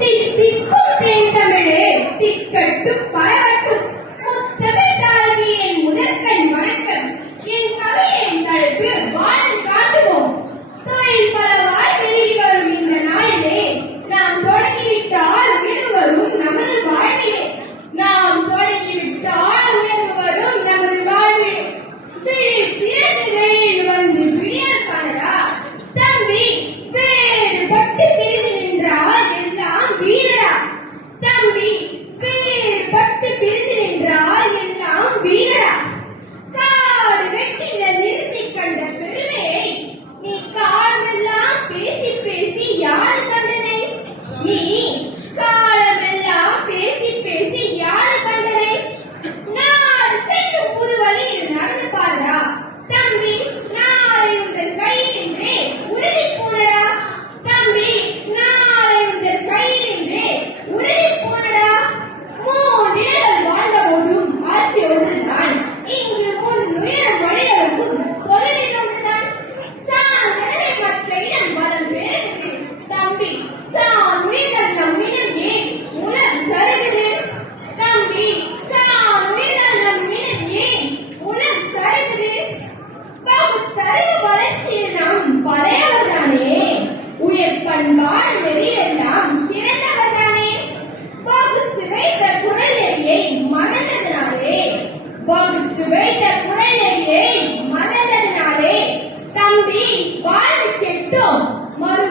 தித்திக்கும் தேன்தமிழே திக்கட்டும் பரவட்டும் முத்தமிழ் தாழ்வியின் முதற்கண் வணக்கம். என் கவியின் தலைப்பு வாழ்ந்து காட்டுவோம். தொழில் பலவாய் பெருகி வரும் இந்த நாளிலே நாம் தொடங்கிவிட்டால் உயர்வு வரும் நமது வாழ்விலே. நாம் தொடங்கிவிட்டால் உயர்வு வரும் நமது வாழ்விலே. விழி பிறகு வெளியில் வந்து விடியல் காணடா தம்பி. வேறுபட்டு பிரிந்து நின்றால் எல்லாம் வீரடா தம்பி. வேறுபட்டு பிரிந்து நின்றால் எல்லாம் வீரடா. காடு வெட்டில நிறுத்தி கண்ட பெருமையை நீ காலமெல்லாம் பேசி பேசி யாரு கண்டனை? நீ காலமெல்லாம் பேசி பேசி யாரு கண்டனை? நாடு செல்லும் புது வழியில் நடந்து பாருடா தம்பி. நாளை உங்கள் கையிலே உறுதி போனடா தம்பி. நாளை உங்கள் கையிலே உறுதி போனடா. மூன்றிடங்கள் வாழ்ந்த போதும் ஆட்சி ஒன்றுதான். இங்கு முன் உயரம் வழியவர்க்கும் பொதுவில் ஒன்றுதான். சாங்கடவை மற்ற இடம் பலம் பெருகுது தம்பி. சான் உயிர்கள் நம்மிடம் ஏன் உலகம் சருகுது தம்பி. சான் உயிர்கள் நம்மிடம் ஏன் உலகம் சருகுது. பகுத்தறிவு வளர்ச்சியில் நாம் பழையவர்தானே. உயர் பண்பாடு நெறியெல்லாம் சிறந்தவர்தானே. வகுத்து வைத்த குரல் நெறியை மறந்ததனாலே. வகுத்து வைத்த குரல் நெறியை மறந்ததனாலே தம்பி வாழ்வு கெட்டோம் மறு